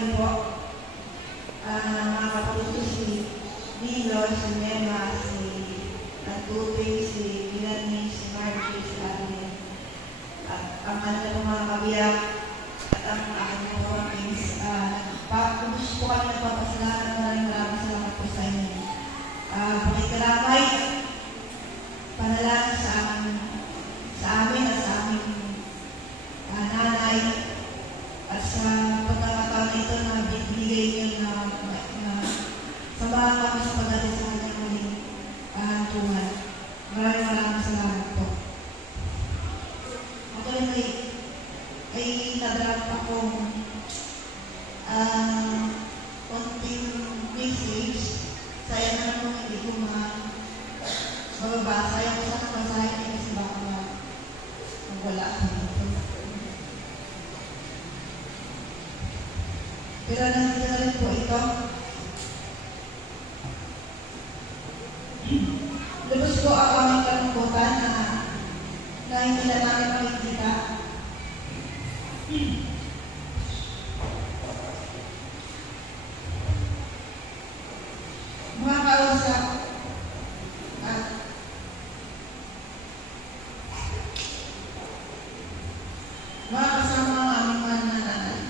rin po. Mga kapuso si Nilo, si Nema, si Tuping, si Milani, si Margie, si Armin. At ang kanilang mga kabiyak at ang aking mga kapatid. Gusto po kami nagpapasalamat. Maraming salamat po sa inyo. Pakikalamay, panalangin sa amin at sa aming nanay at sa pagkakataon ito na binigay niyo na samahan kami sa pagdating sa kanyang muling kahantungan. Maraming salamat po. Ako rin ay nadala pa akong konting message. Sayang na naman hindi ko mababasa. Sayang ko sana basahin kasi baka wala ako. Pero nandito na rin po ito. Lubos ko ang aming kalungkutan na hindi na namin makikita. Mga kausap at mga kasama ang aming mga nanay.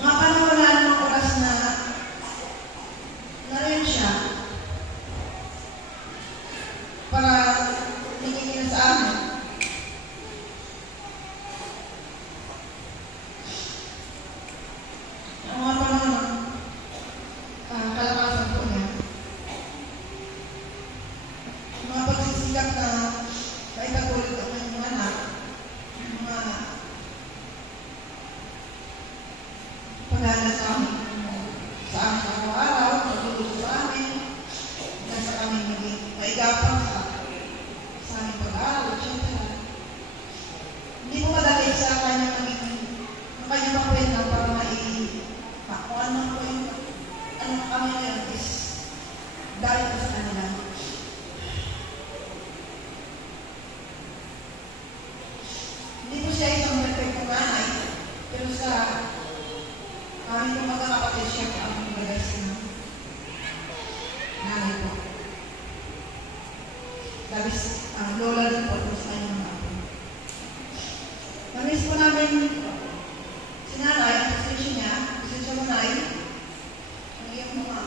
Mga panawalan ng oras na rin siya para hingin sa amin. Ang mga panahon ng kalakasan po niya. Mga pagsisikap na maitagulit ang mga anak, mga pag-aaral sa amin, sa araw-araw, pagtulog sa amin, nasa kami maging maigapang sa aming pag-aaral, etc. Hindi ko madali sa kanya maging makwenta para kung ano po yung kami ngayon is dahil sa kanila. Hindi ko siya isang perfectong nanay, pero sa kami kong magkakapatid siya ang magbagay sa nanay po. Labis ang lola din po sa kanyang mga po. Namiss po namin si nanay, ang pasensya niya, pasensya mo nanay, ang iyong mga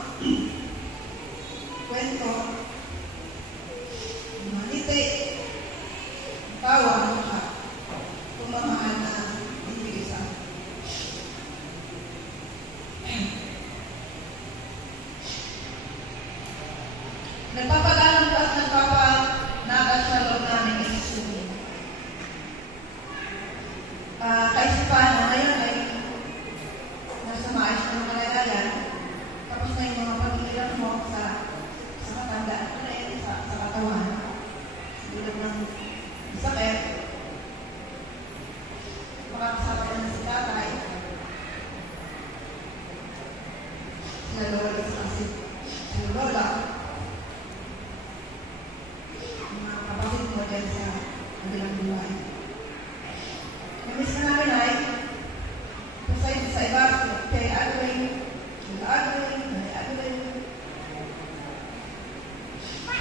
kwento, mga ngiti, tawa, mukha, pumamahal na ibigay sa akin. Nagpapagalang po at nagpapanagal sa loob namin ng isusunod. Kahit paano, ngayon ay nasa maayos ng kalagayan, tapos na yung mga pag-iilan mo sa katandaan ko na yun, sa katawan. Tulad ng sakit, makakasama na si tatay, sila lola kasi sila lola, mga kapatid mo dyan sa kabilang buhay. Namiss ka namin ay sa iba, kay Adwin,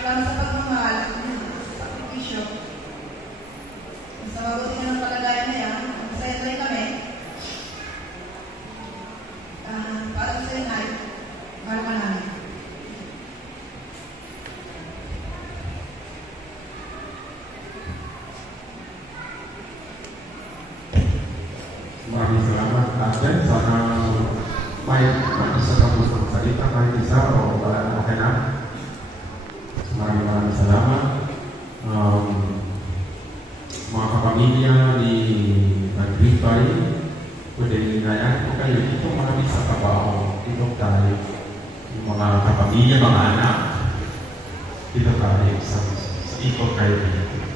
alam sa pagmamahal, sa sakripisyo, sa mabuti nga ng kalagayan na yan, masaya rin kami, para sa inay, mahal ka namin. Maraming salamat, Ate. Sana may isa ka gusto magsalita kahit isa o wala okay na. Maraming salamat. Mga kapamilya ni Nagribay, pwede ninayan ko kayo dito maraming sa trabaho. Dito tayo, yung mga kapamilya, mga anak, dito tayo sa ikot kayo dito.